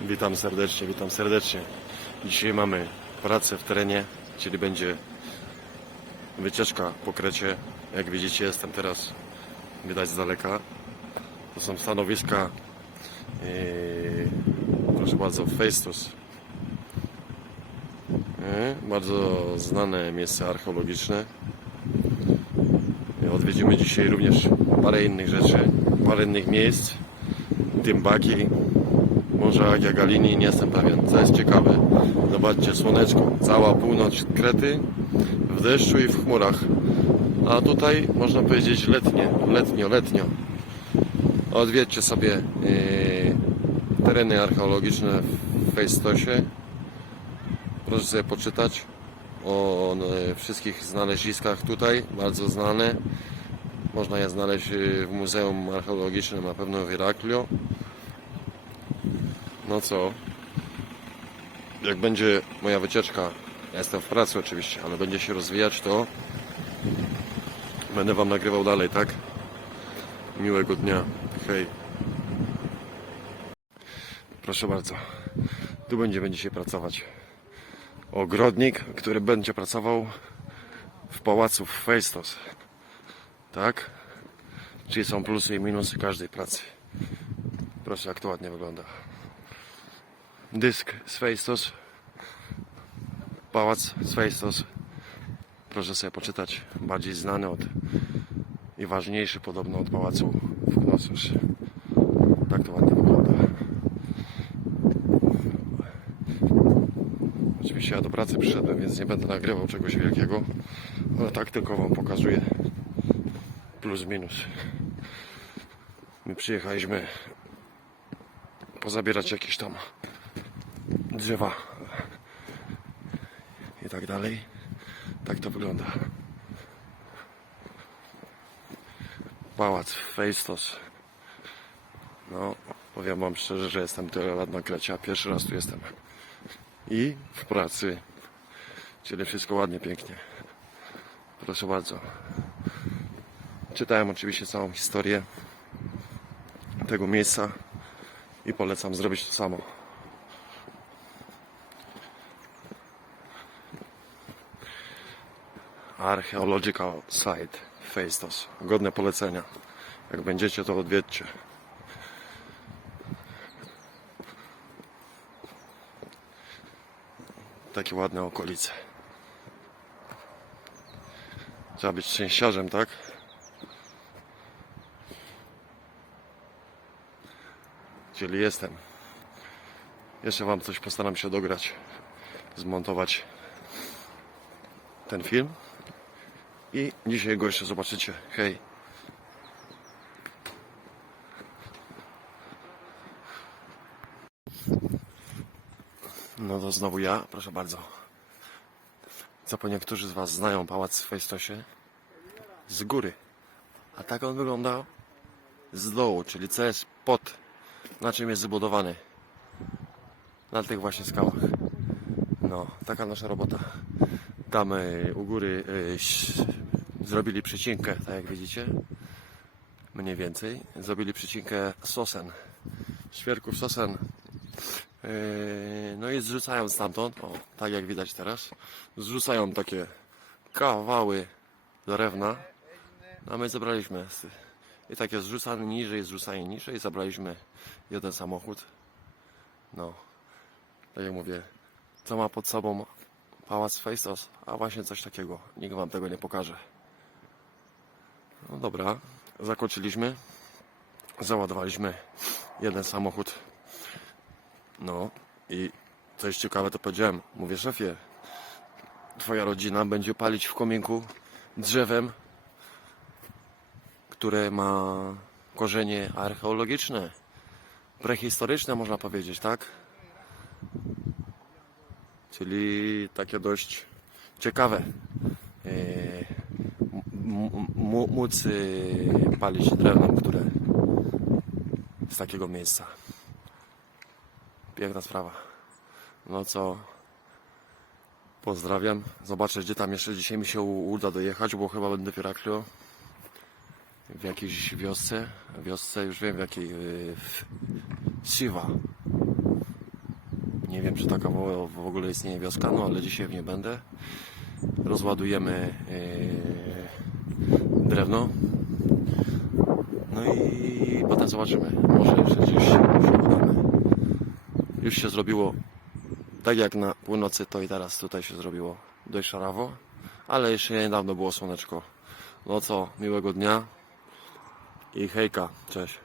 Witam serdecznie, witam serdecznie. Dzisiaj mamy pracę w terenie, czyli będzie wycieczka po Krecie. Jak widzicie, jestem teraz, widać z daleka. To są stanowiska, yy, proszę bardzo, Fejstus. Yy, bardzo znane miejsce archeologiczne. Odwiedzimy dzisiaj również parę innych rzeczy, parę innych miejsc. Tymbaki, może Agia Galini, nie jestem pewien, co jest ciekawe. Zobaczcie, słoneczko, cała północ Krety w deszczu i w chmurach. A tutaj można powiedzieć letnie, letnio, letnio. Odwiedźcie sobie yy, tereny archeologiczne w Fejstosie. Proszę sobie poczytać o e, wszystkich znaleziskach tutaj, bardzo znane. Można je znaleźć e, w Muzeum Archeologicznym na pewno w Iraklio. No co? Jak będzie moja wycieczka, ja jestem w pracy oczywiście, ale będzie się rozwijać, to będę Wam nagrywał dalej, tak? Miłego dnia. Hej. Proszę bardzo. Tu będziemy dzisiaj pracować. Ogrodnik, który będzie pracował w pałacu w Fejstos. Tak? Czyli są plusy i minusy każdej pracy. Proszę, jak to ładnie wygląda dysk z Fejstos. Pałac z Fejstos. Proszę sobie poczytać. Bardziej znany od i ważniejszy podobno od pałacu w Knossos. Tak to ładnie wygląda. Oczywiście ja do pracy przyszedłem, więc nie będę nagrywał czegoś wielkiego, ale tak tylko Wam pokazuję plus minus. My przyjechaliśmy pozabierać jakieś tam drzewa i tak dalej. Tak to wygląda. Pałac Fejstos. No, powiem wam szczerze, że jestem tyle lat na Krecie, a pierwszy raz tu jestem. I w pracy. Czyli wszystko ładnie, pięknie. Proszę bardzo. Czytałem oczywiście całą historię tego miejsca i polecam zrobić to samo. Archaeological Site Fejstos. Godne polecenia. Jak będziecie, to odwiedźcie. Takie ładne okolice. Trzeba być szczęściarzem, tak? Czyli jestem. Jeszcze Wam coś postaram się dograć, zmontować ten film. I dzisiaj go jeszcze zobaczycie. Hej. No to znowu ja, proszę bardzo. Co niektórzy z Was znają pałac w Fejstosie? Z góry. A tak on wygląda z dołu, czyli co jest pod, na czym jest zbudowany. Na tych właśnie skałach. No, taka nasza robota. Tam u góry ś- zrobili przecinkę, tak jak widzicie. Mniej więcej. Zrobili przecinkę sosen. Świerków sosen. E, No i zrzucają stamtąd, o, tak jak widać teraz. Zrzucają takie kawały drewna. A my zebraliśmy. I takie zrzucane niżej, zrzucanie niżej. Zabraliśmy jeden samochód. No, tak jak mówię, co ma pod sobą Pałac Fejstos, a właśnie coś takiego. Nikt wam tego nie pokaże. No dobra, zakończyliśmy. Załadowaliśmy jeden samochód. No i coś ciekawe to powiedziałem. Mówię, szefie, twoja rodzina będzie palić w kominku drzewem, które ma korzenie archeologiczne, prehistoryczne można powiedzieć, tak? Czyli takie dość ciekawe. e, mu- Móc e, palić drewnem, które z takiego miejsca. Piękna sprawa. No co? Pozdrawiam. Zobaczę, gdzie tam jeszcze dzisiaj mi się uda dojechać, bo chyba będę w Iraklio. W jakiejś wiosce. Wiosce, już wiem w jakiej. e, W Siwa. Nie wiem, czy taka w ogóle istnieje wioska, no ale dzisiaj w nie będę. Rozładujemy yy, drewno. No i potem zobaczymy. Może jeszcze gdzieś się udamy. Już się zrobiło tak jak na północy, to i teraz tutaj się zrobiło dość szarawo. Ale jeszcze niedawno było słoneczko. No co, miłego dnia i hejka, cześć.